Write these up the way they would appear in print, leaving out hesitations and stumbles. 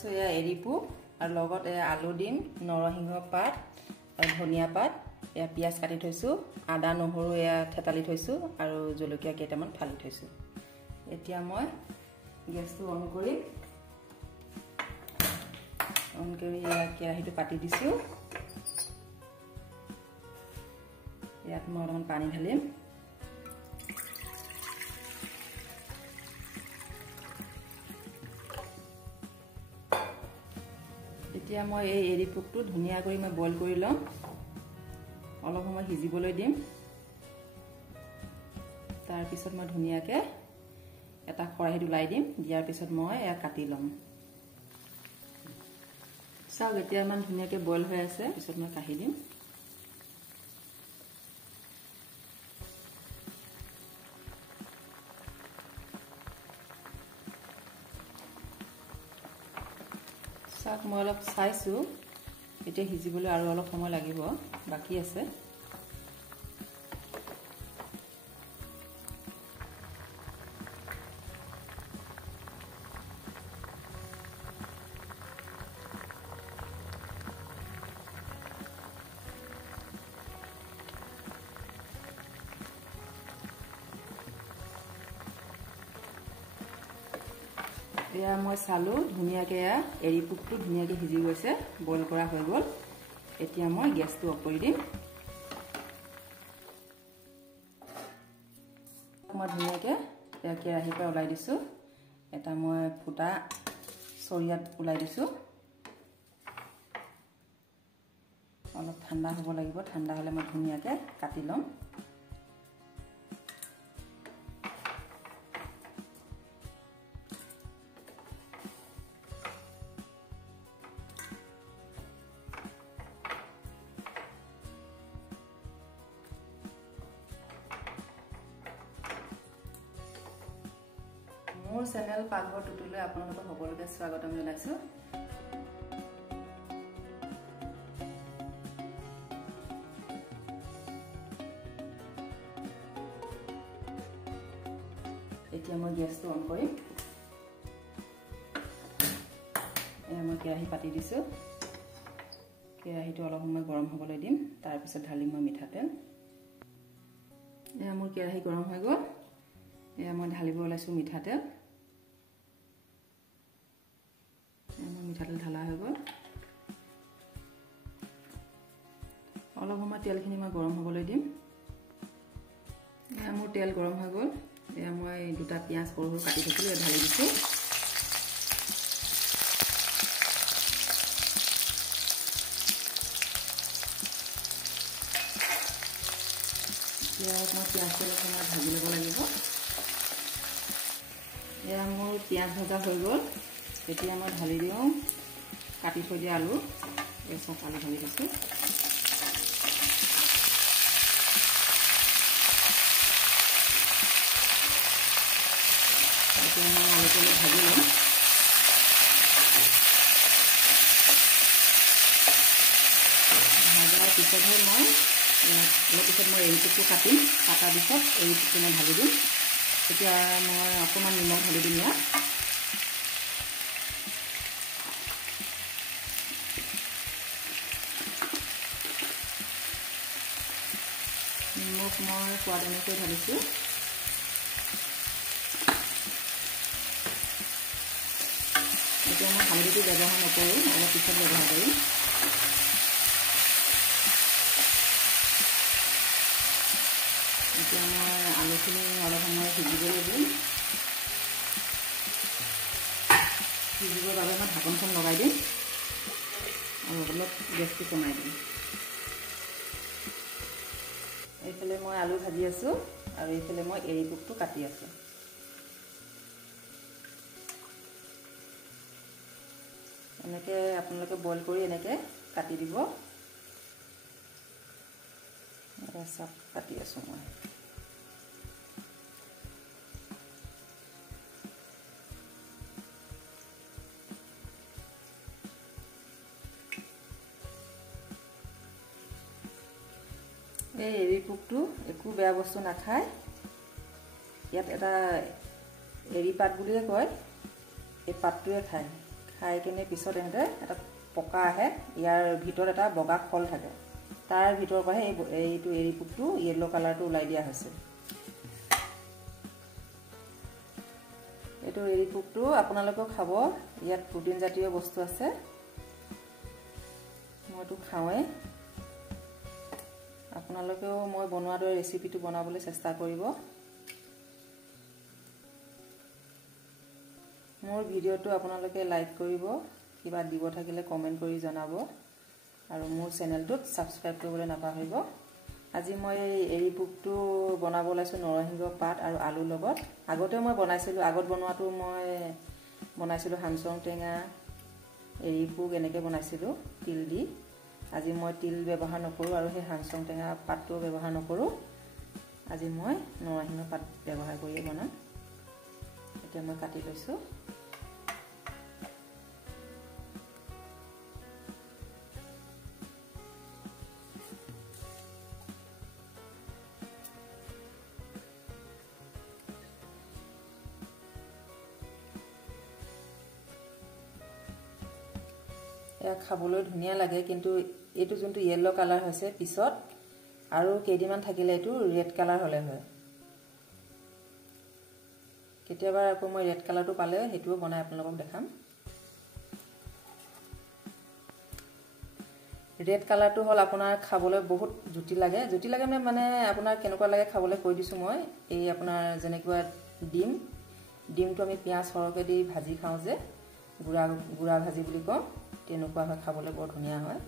আছো এয়া এৰিপু আৰু লগত এয়া আলু দিম, নৰসিংহ পাত আৰু ধনিয়া পাত, এয়া পিয়াজ কাটি থৈছো, আদা নহৰু এয়া থেতালি থৈছো আৰু জলকীয়া কেইটামান ফালি থৈছো। এতিয়া মই গেছটো অন কৰি এয়া কেৰাহীটো পাতি দিছো। ইয়াত মই অলপমান পানী ঢালিম। এতিয়া মই এই এৰিপুকটো ধুনীয়া কৰি মই বইল কৰি লম, অলপ সময় সিজিবলৈ দিম। তাৰ পিছত মই ধুনীয়াকৈ এটা খৰাহীত ওলাই দিম, দিয়াৰ পিছত মই এয়া কাটি ল'ম। চাওক এতিয়া ইমান ধুনীয়াকৈ বইল হৈ আছে, পিছত মই কাঢ়ি দিম। চাওক মই অলপ চাইছোঁ, এতিয়া সিজিবলৈ আৰু অলপ সময় লাগিব, বাকী আছে। এয়া মই চালো ধুনীয়াকৈ, এয়া এৰিপুকটো ধুনীয়াকৈ সিজি গৈছে, বইল কৰা হৈ গ'ল। এতিয়া মই গেছটো অফ কৰি দিম। মই ধুনীয়াকৈ এয়া কেৰাহীৰ পৰা ওলাই দিছোঁ, এটা মই ফুটা চৰিয়াত ওলাই দিছোঁ। অলপ ঠাণ্ডা হ'ব লাগিব, ঠাণ্ডা হ'লে মই ধুনীয়াকৈ কাটি ল'ম। মোৰ চেনেল পাকঘৰ টুটুলৈ আপোনালোকক সকলোকে স্বাগতম জনাইছোঁ। এতিয়া মই গেছটো অন কৰিম। এয়া মই কেৰাহী পাতি দিছোঁ, কেৰাহীটো অলপ সময় গৰম হ'বলৈ দিম, তাৰপিছত ঢালিম মই মিঠাতেল। এয়া মোৰ কেৰাহী গৰম হৈ গ'ল, এয়া মই ঢালিব ওলাইছোঁ মিঠাতেল। মিঠাতেল ঢালা হৈ গ'ল। অলপ সময় তেলখিনি মই গৰম হ'বলৈ দিম। এয়া মোৰ তেল গৰম হৈ গ'ল, এয়া মই দুটা পিঁয়াজ সৰু সৰু কাটি থৈছিলোঁ, ঢালি দিছোঁ। এতিয়া মই পিঁয়াজটো অলপ সময় ভাজি ল'ব লাগিব। এয়া মোৰ পিঁয়াজ ভজা হৈ গ'ল, এতিয়া মই ঢালি দিওঁ কাটি থৈ দিয়া আলু। এই চব আলু ঢালি দিছোঁ। এতিয়া মই আলুটো অলপ ভাজি ল'ম। ভাজাৰ পিছতহে মই অলপ পিছত মই এৰিপুকটো কাটিম, কটাৰ পিছত এৰিপুকটো মই ঢালি দিম। এতিয়া মই অকণমান নিমখ ঢালি দিম ইয়াত। নিমখ মই সোৱাদ অনুসৰি ঢালিছোঁ। এতিয়া মই হালধিটো ব্যৱহাৰ নকৰোঁ, অলপ পিছত ব্যৱহাৰ কৰিম। এতিয়া মই আলুখিনি অলপ সময় সিজিবলৈ দিম। সিজিবৰ বাবে মই ঢাকনখন লগাই দিম আৰু অলপ গেছটো কমাই দিম। এইফালে মই আলু ভাজি আছোঁ আৰু এইফালে মই এৰিপুকটো কাটি আছোঁ। এনেকৈ আপোনালোকে বইল কৰি এনেকৈ কাটি দিব। চব কাটি আছোঁ মই। এই এৰিপুকটো একো বেয়া বস্তু নাখায়। ইয়াত এটা এৰি পাত বুলিয়ে কয়, এই পাতটোৱে খাই কিনে পিছত এনেকৈ এটা পকা আহে, ইয়াৰ ভিতৰত এটা বগা ফল থাকে, তাৰ ভিতৰৰ পৰাহে এইটো এৰী পোকটো য়েল্লো কালাৰটো ওলাই দিয়া হৈছে। এইটো এৰী পোকটো আপোনালোকেও খাব, ইয়াত প্ৰটিন জাতীয় বস্তু আছে, মইতো খাওঁৱেই। আপোনালোকেও মই বনোৱা দৰে ৰেচিপিটো বনাবলৈ চেষ্টা কৰিব। মোৰ ভিডিঅ'টো আপোনালোকে লাইক কৰিব, কিবা দিব থাকিলে কমেণ্ট কৰি জনাব, আৰু মোৰ চেনেলটোত ছাবস্ক্ৰাইব কৰিবলৈ নাপাহৰিব। আজি মই এৰী পোকটো বনাব ওলাইছোঁ নৰসিংহ পাত আৰু আলুৰ লগত। আগতেও মই বনাইছিলোঁ, আগত বনোৱাটো মই বনাইছিলোঁ হানচং টেঙা, এৰী পোক এনেকৈ বনাইছিলোঁ তিল দি। আজি মই তিল ব্যৱহাৰ নকৰোঁ আৰু সেই হানচং টেঙা পাতটো ব্যৱহাৰ নকৰোঁ। আজি মই নৰসিংহ পাত ব্যৱহাৰ কৰিয়ে বনাম। এতিয়া মই কাটি লৈছোঁ। এয়া খাবলৈ ধুনীয়া লাগে, কিন্তু এইটো যোনটো য়েল্লো কালাৰ হৈছে পিছত আৰু কেইদিনমান থাকিলে এইটো ৰেড কালাৰ হ'লে হয়। কেতিয়াবা আকৌ মই ৰেড কালাৰটো পালে সেইটোও বনাই আপোনালোকক দেখাম। ৰেড কালাৰটো হ'ল আপোনাৰ খাবলৈ বহুত জুতি লাগে। জুতি লাগে মানে আপোনাৰ কেনেকুৱা লাগে খাবলৈ কৈ দিছোঁ মই। এই আপোনাৰ যেনেকুৱা ডিমটো আমি পিঁয়াজ সৰহকৈ দি ভাজি খাওঁ যে, গুড়া ভাজি বুলি কওঁ, তেনেকুৱা হয়, খাবলৈ বৰ ধুনীয়া হয়।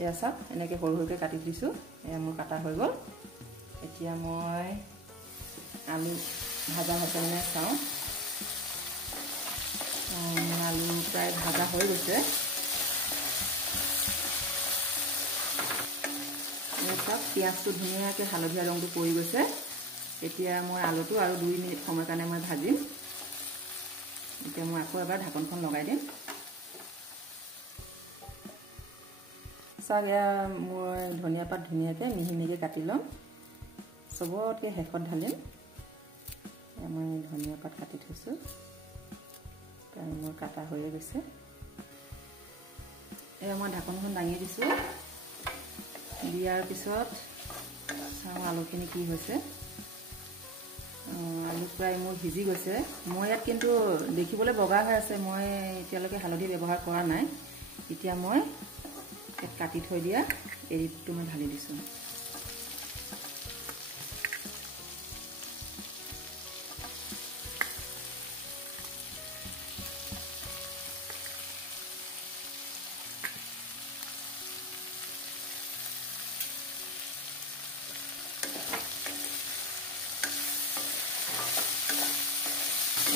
এয়া চাওক, এনেকৈ সৰু সৰুকৈ কাটি দিছোঁ। এয়া মোৰ কাটা হৈ গ'ল। এতিয়া মই আলু ভাজা হৈছে নে চাওঁ। আলু প্ৰায় ভাজা হৈ গৈছে। চাওক, পিঁয়াজটো ধুনীয়াকৈ হালধীয়া ৰংটো পৰি গৈছে। এতিয়া মই আলুটো আৰু 2 মিনিট সময় কাৰণে মই ভাজিম। এতিয়া মই আকৌ এবাৰ ঢাকনখন লগাই দিম। চাওক, এয়া মই ধনিয়া পাত ধুনীয়াকৈ মিহি মিহিকৈ কাটি ল'ম, চবতকৈ শেষত ঢালিম। এয়া মই ধনিয়া পাত কাটি থৈছোঁ, কাৰণ মোৰ কাটা হৈয়ে গৈছে। এয়া মই ঢাকনখন দাঙি দিছোঁ। দিয়াৰ পিছত চাওঁ আলুখিনি কি হৈছে। আলু প্ৰায় মোৰ সিজি গৈছে। মই ইয়াত কিন্তু দেখিবলৈ বগা হৈ আছে, মই এতিয়ালৈকে হালধি ব্যৱহাৰ কৰা নাই। এতিয়া মই ইয়াত কাটি থৈ দিয়া এৰী পোকটো মই ঢালি দিছোঁ।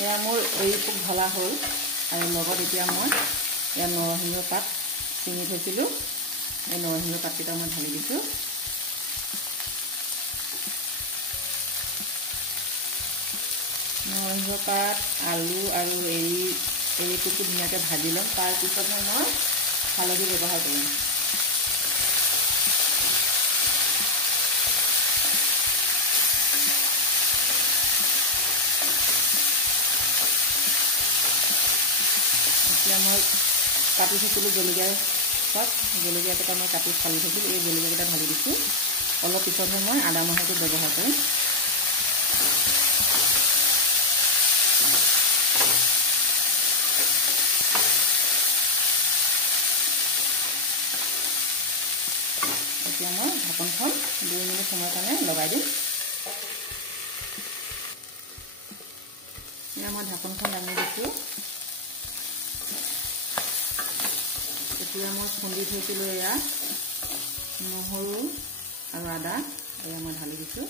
এয়া মোৰ এৰী পোক ঢলা হ'ল, আৰু লগত এতিয়া মই এয়া নৰসিংহ পাত ছিঙি থৈছিলোঁ, এই নৰসিংহ পাতকেইটা মই ঢালি দিছোঁ। নৰসিংহ পাত, আলু আৰু এৰী পোকটো ধুনীয়াকৈ ভাজি ল'ম। তাৰপিছতহে মই হালধি ব্যৱহাৰ কৰিম। এতিয়া মই কাটি থৈছিলোঁ জলকীয়া পাত, জলকীয়াকেইটা মই কাটি ফালি থৈছিলোঁ, এই জলকীয়াকেইটা ঢালি দিছোঁ। অলপ পিছতহে মই আদা নহৰুটো ব্যৱহাৰ কৰিম। এতিয়া মই ঢাকনখন 2 মিনিট সময়ৰ কাৰণে লগাই দিম। এতিয়া মই ঢাকনখন দাঙি দিছোঁ। এতিয়া মই খুন্দি থৈছিলোঁ এয়া নহৰু আৰু আদা, এয়া মই ঢালি দিছোঁ।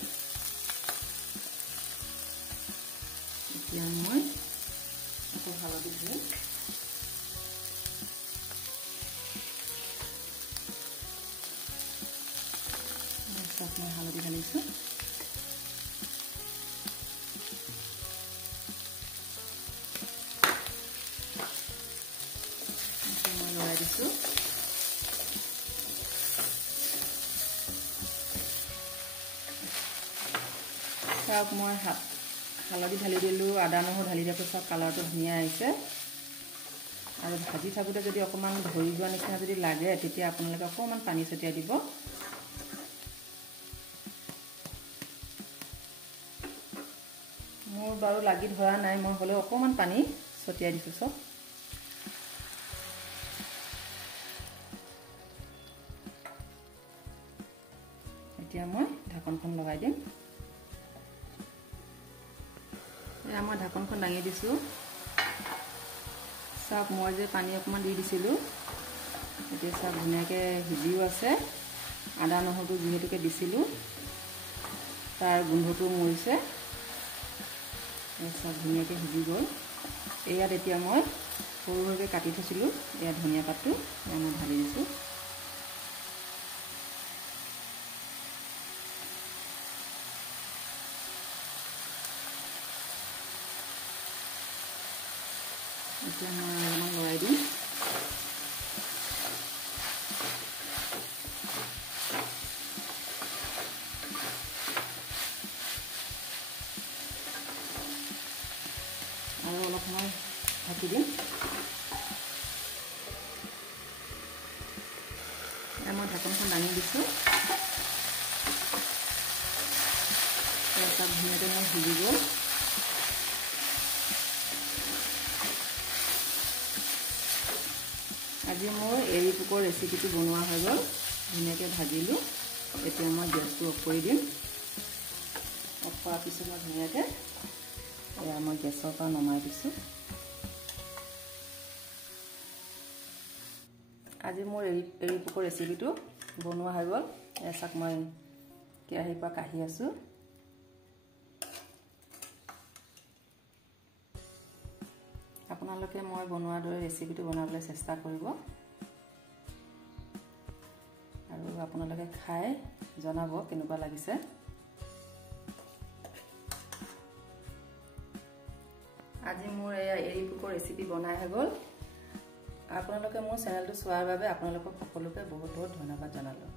এতিয়া মই আকৌ হালধি দিম। মই হালধি ঢালিছোঁ। মই লৰাই দিছোঁ। চাওক মই হালধি ঢালি দিলোঁ, আদা নহৰু ঢালি দিয়াৰ পিছত কালাৰটো ধুনীয়া আহিছে। আৰু ভাজি থাকোঁতে যদি অকণমান ধৰি যোৱা নিচিনা যদি লাগে তেতিয়া আপোনালোকে অকণমান পানী ছটিয়াই দিব। মোৰ বাৰু লাগি ধৰা নাই, মই হ'লেও অকণমান পানী ছটিয়াই দিছোঁ চব। এতিয়া মই ঢাকনখন লগাই দিম। এয়া মই ঢাকনখন দাঙি দিছোঁ। চাওক মই যে পানী অকণমান দি দিছিলোঁ, এতিয়া চাওক ধুনীয়াকৈ সিজিও আছে। আদা নহৰুটো যিহেতুকে দিছিলোঁ তাৰ গোন্ধটো মৰিছে। চাওক ধুনীয়াকৈ সিজি গ'ল। ইয়াত এতিয়া মই সৰু সৰুকৈ কাটি থৈছিলোঁ এয়া ধনিয়া পাতটো মই ঢালি দিছোঁ। এতিয়া মই অলপমান লৰাই দিম। আৰু অলপ সময় ঢাকি দিম। মই ঢাকনখন দাঙি দিছোঁ। তাত ধুনীয়াকৈ মই সিজি গ'ল। আজি মোৰ এৰী পোকৰ ৰেচিপিটো বনোৱা হৈ গ'ল। ধুনীয়াকৈ ভাজিলোঁ। এতিয়া মই গেছটো অফ কৰি দিম। অফ কৰাৰ পিছত মই ধুনীয়াকৈ এয়া মই গেছৰ পৰা নমাই দিছোঁ। আজি মোৰ এৰী পোকৰ ৰেচিপিটো বনোৱা হৈ গ'ল। চাওক মই কেৰাহীৰ পৰা কাঢ়ি আছোঁ। আপোনালোকে মই বনোৱাৰ দৰে ৰেচিপিটো বনাবলৈ চেষ্টা কৰিব আৰু আপোনালোকে খাই জনাব কেনেকুৱা লাগিছে। আজি মোৰ এয়া এৰী পোকৰ ৰেচিপি বনাই হৈ গ'ল। আপোনালোকে মোৰ চেনেলটো চোৱাৰ বাবে আপোনালোকক সকলোকে বহুত বহুত ধন্যবাদ জনালোঁ।